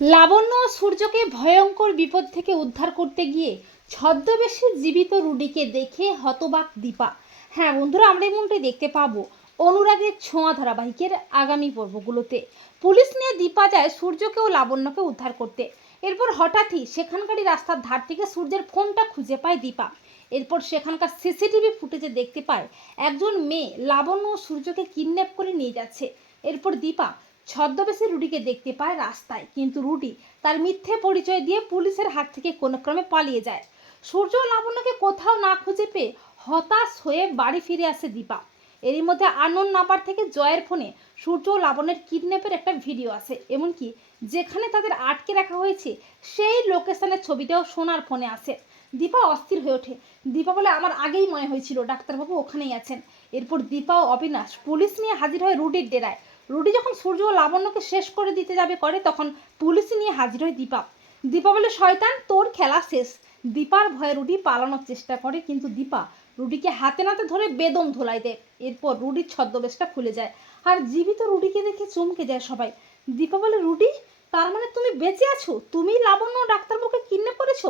লাবণ্য ও সূর্যকে ভয়ঙ্কর বিপদ থেকে উদ্ধার করতে গিয়ে ছদ্মবেশে জীবিত রুডিকে দেখে হতবাক দীপা। হ্যাঁ বন্ধুরা, আমরা এমনটাই দেখতে পাবো অনুরাগের ছোঁয়া ধারাবাহিকের আগামী পর্বগুলোতে। পুলিশ নিয়ে দীপা যায় সূর্যকে ও লাবণ্যকে উদ্ধার করতে। এরপর হঠাৎই সেখানকারই রাস্তার ধার থেকে সূর্যের ফোনটা খুঁজে পায় দীপা। এরপর সেখানকার সিসিটিভি ফুটেজে দেখতে পায় একজন মেয়ে লাবণ্য ও সূর্যকে কিডন্যাপ করে নিয়ে যাচ্ছে। এরপর দীপা ছদ্মবেশে রুডিকে দেখতে পায় রাস্তায়, কিন্তু রুডি তার মিথ্যে পরিচয় দিয়ে পুলিশের হাত থেকে কোনো ক্রমে পালিয়ে যায়। সূর্য লাবণ্যকে কোথাও না খুঁজে পেয়ে হতাশ হয়ে বাড়ি ফিরে আসে দীপা। এরই মধ্যে আনন্দ নাম্বার থেকে জয়ের ফোনে সূর্য ও লাবণের কিডন্যাপের একটা ভিডিও আসে এমনকি যেখানে তাদের আটকে রাখা হয়েছে সেই লোকেশনের ছবিটাও সোনার ফোনে আসে দীপা অস্থির হয়ে ওঠে। দীপা বলে, আমার আগেই মনে হয়েছিল, ডাক্তারবাবু ওখানেই আছেন। এরপর দীপা ও অবিনাশ পুলিশ নিয়ে হাজির হয় রুটির ডেরায়। রুডি যখন সূর্য ও লাবণ্যকে শেষ করে দিতে যাবে করে, তখন পুলিশ নিয়ে হাজির হয় দীপা। দীপা বলে, শয়তান, তোর খেলা শেষ। দীপার ভয়ে রুডি পালানোর চেষ্টা করে, কিন্তু দীপা রুডিকে হাতে নাতে ধরে বেদম ধোলাই দেয়। এরপর রুডির ছদ্মবেশটা খুলে যায় আর জীবিত রুডিকে দেখে চমকে যায় সবাই। দীপা বলে, রুডি, তার মানে তুমি বেঁচে আছো? তুমি লাবণ্য ডাক্তারবাবুকে কিডন্যাপ করেছ?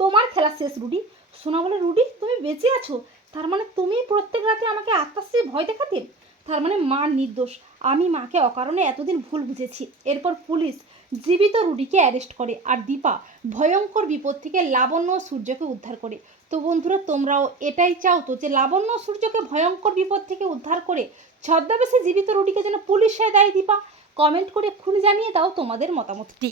তোমার খেলা শেষ, রুডি। সোনা বলে, রুডি, তুমি বেঁচে আছো? তার মানে তুমি প্রত্যেক রাতে আমাকে আত্মাশ্রী ভয় দেখাতে তার মানে মা নির্দোষ। আমি মাকে অকারণে এতদিন ভুল বুঝেছি। এরপর পুলিশ জীবিত রুডিকে অ্যারেস্ট করে আর দীপা ভয়ঙ্কর বিপদ থেকে লাবণ্য সূর্যকে উদ্ধার করে। তো বন্ধুরা, তোমরাও এটাই চাও তো যে লাবণ্য সূর্যকে ভয়ঙ্কর বিপদ থেকে উদ্ধার করে ছদ্মবেশে জীবিত রুডিকে যেন পুলিশে দেয় দীপা, কমেন্ট করে এক্ষুনি জানিয়ে দাও তোমাদের মতামতটি।